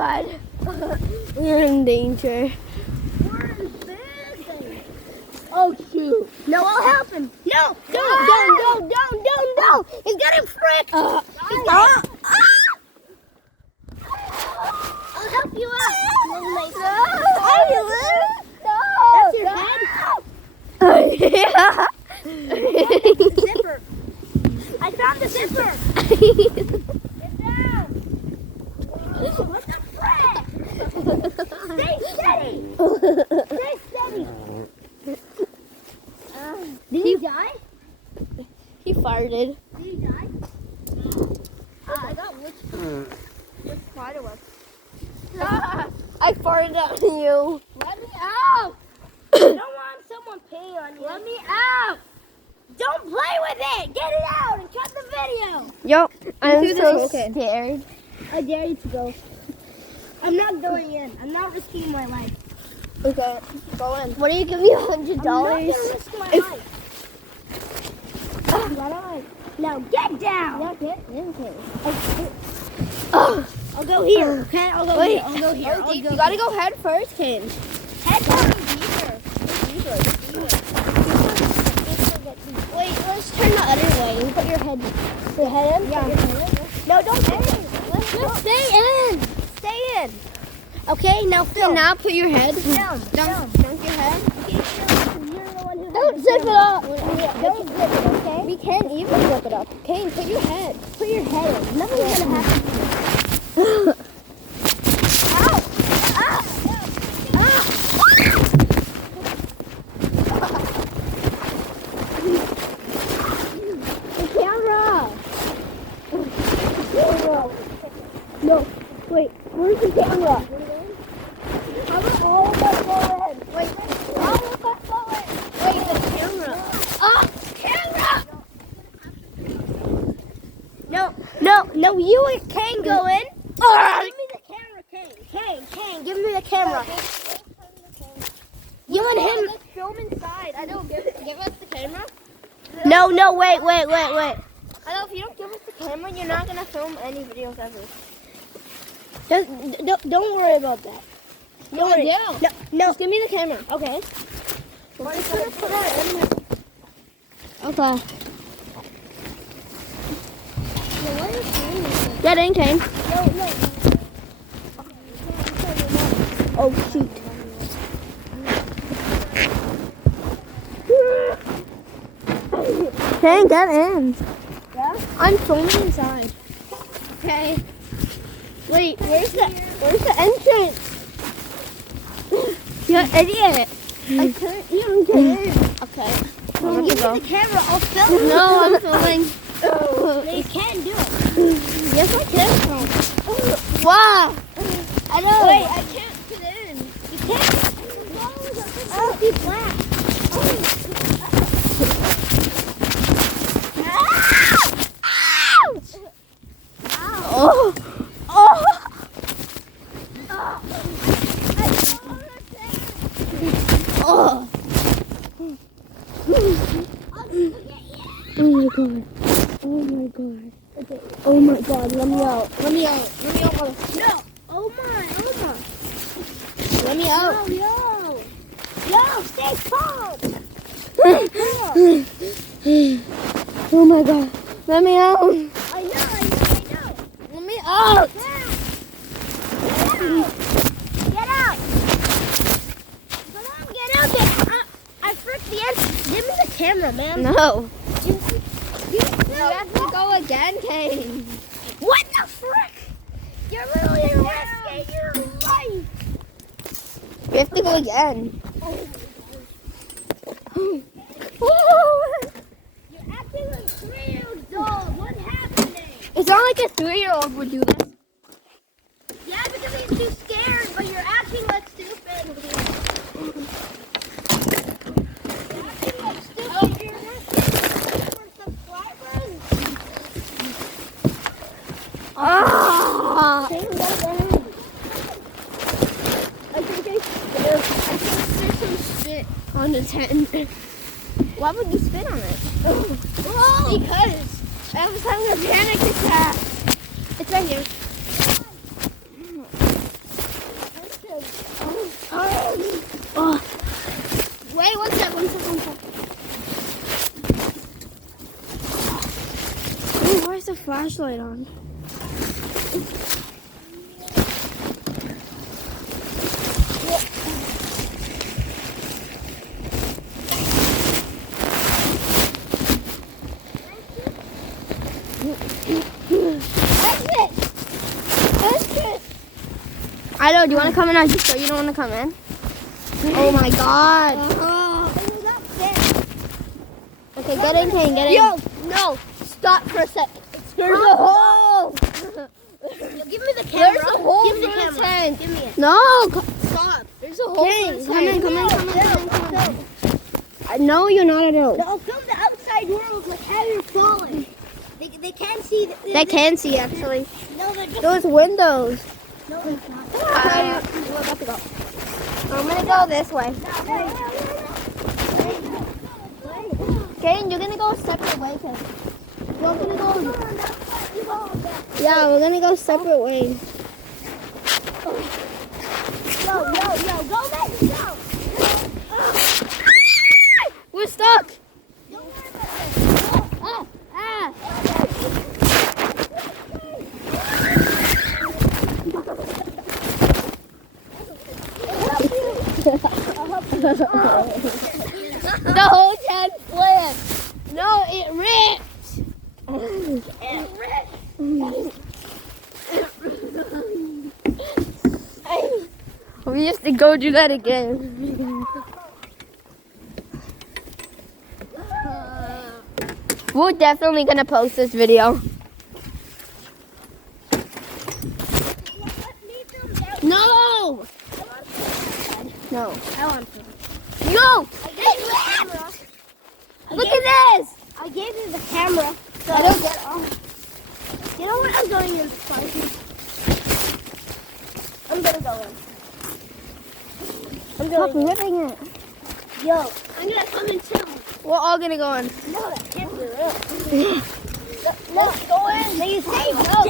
god. We're in danger. We're in big danger. Oh shoot. No, I'll help him. No, don't. He's getting fricked. He's got I'll help you out. That's your head? Yeah. The zipper. I found the zipper. Get down. What the frick? Stay steady. Stay steady. Did he die? He farted. Did he die? I got which spider web. I farted at you. Let me out. I don't want someone peeing on you. Let me out. Don't play with it. Get it out and cut the video. Yup. I'm do this, so okay. scared. I dare you to go. I'm not going in. I'm not risking my life. Okay, go in. What do you give me $100? I'm not going to risk my life. Now get down. Yeah, get in here. I'll go here. Okay, I'll go here. I'll go here. Oh, you gotta go head first, Kane. Head down deeper. Wait, let's turn the other way. You put your head in. Yeah. No, don't stay in. Just stay in. Stay in. Okay, now film. Now put your head. Down. Dunk your head. Okay, film. You're the one who Don't has zip the it up. Don't zip it, okay? We can't even zip it up. Kane, put your head. Put your head in. Nothing's gonna happen to you. Ow! Ow! Ow! The camera. No, wait. Where's the camera? How about all of us go in? Wait, All of us go in. wait, the camera. Camera! No, you and Kane go in. Give me the camera, Kane, give me the camera. You and him. Let's film inside. I don't give us the camera. No, wait. I know if you don't give us the camera, you're not gonna film any videos ever. Don't worry about that. No, I do. No. Just give me the camera. Okay. We're just gonna put our Okay. Get in, Kane. No. Oh, shoot. Kane, get in. Yeah? I'm filming inside. Okay. Wait, where's the entrance? You idiot. I couldn't even get in. Okay. Well, give me the camera. I'll film. No, I'm filming. You can't do it. Yes, I can. Wow. I know. Wait, I can't get in. You can't. Oh, be black. Oh. Oh. Oh my god, let me out. Mother. No. Oh my. Let me out. Yo, stay calm. Oh my god. Let me out. I know. Let me out. Get out. Come on, get out there. I fricked the entrance. Give me the camera, man. No. You have to go again, Kane. What the frick? You're literally risking your life. We have to go again. You're acting like 3 years old. What's happening? It's not like a 3-year-old would do this. Yeah, because he's too scared, but you're acting like stupid. You're acting like stupid. You're not stupid for subscribers. Ah! On the tent. Why would you spit on it? Whoa! Because I was having a panic attack. It's right here. flashlight on. I know. Do you want to come in? Are you sure you don't want to come in? Oh my God. Okay, get in, Kane. Get in. Yo, no. Stop for a sec. There's a hole. Give me the camera. There's a hole Give me the through the camera. tank. Give me it. No. Stop. There's a hole. Kane, Come in. no. No, you're not a no. No, film the outside world, like how you're falling. They can't see. They can see actually. No, they're just. Those windows. No, it's not. We're about to go. I'm gonna go this way. Kane, you're gonna go a separate way, Kane. We're gonna go. Yeah, we're gonna go separate ways. Yo, go back, go. We're stuck. Don't worry about it. The whole tent flipped. No, it ripped. We have to go do that again. We're definitely gonna post this video. No! No. I want to. Yo! Look at this! I gave you the camera. So I don't get off. You know what? I'm going in. I'm gonna go in. I'm Stop going in. ripping it. Yo, I'm gonna come in too. We're all gonna go in. No, that can't be real. No, go in. No, you save us. Stop.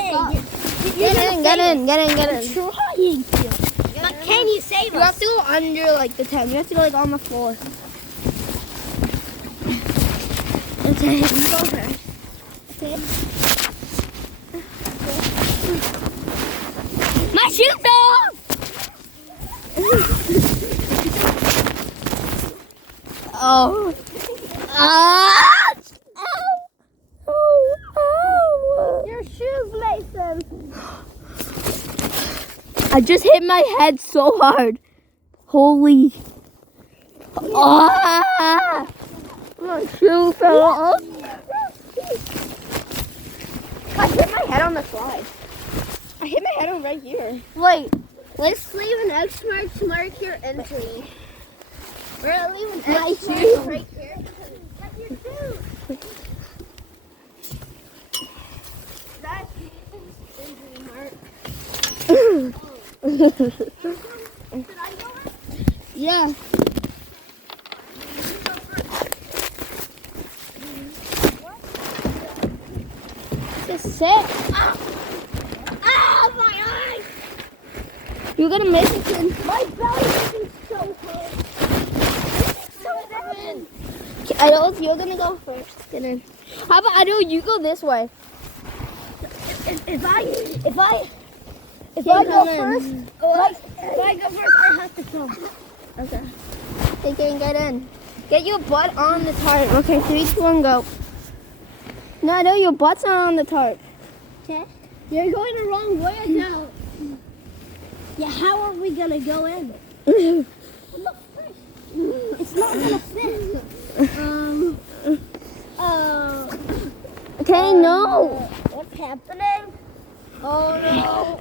Get in. Trying to. But can you save You us? have to go under like the tent. You have to go like on the floor. Okay, you go first. Okay. My shoes off! Oh. Ah! Ow! Your shoes, Mason. I just hit my head so hard. Holy. Ah! My shoe fell off. I hit my head on the slide. I hit my head on right here. Wait, let's leave an X mark to mark your entry. We're gonna leave an My X mark shoe. right here because it's your shoe. That's injury mark. Did I go in? Yeah. Just sit. Ah, my eye! You're gonna miss it, kid. My belly is so cold. So bad. I know you're gonna go first. Get in. How about I do? You go this way. If I Yeah, go come in. first, if I go first, I have to film. Okay. They can get in. Get your butt on the tarp. Okay, 3, 2, 1, go. No, your butt's not on the tarp. Okay. You're going the wrong way now. Yeah, how are we gonna go in? What the frick? It's not gonna fit. Okay, no. What's happening? Oh no.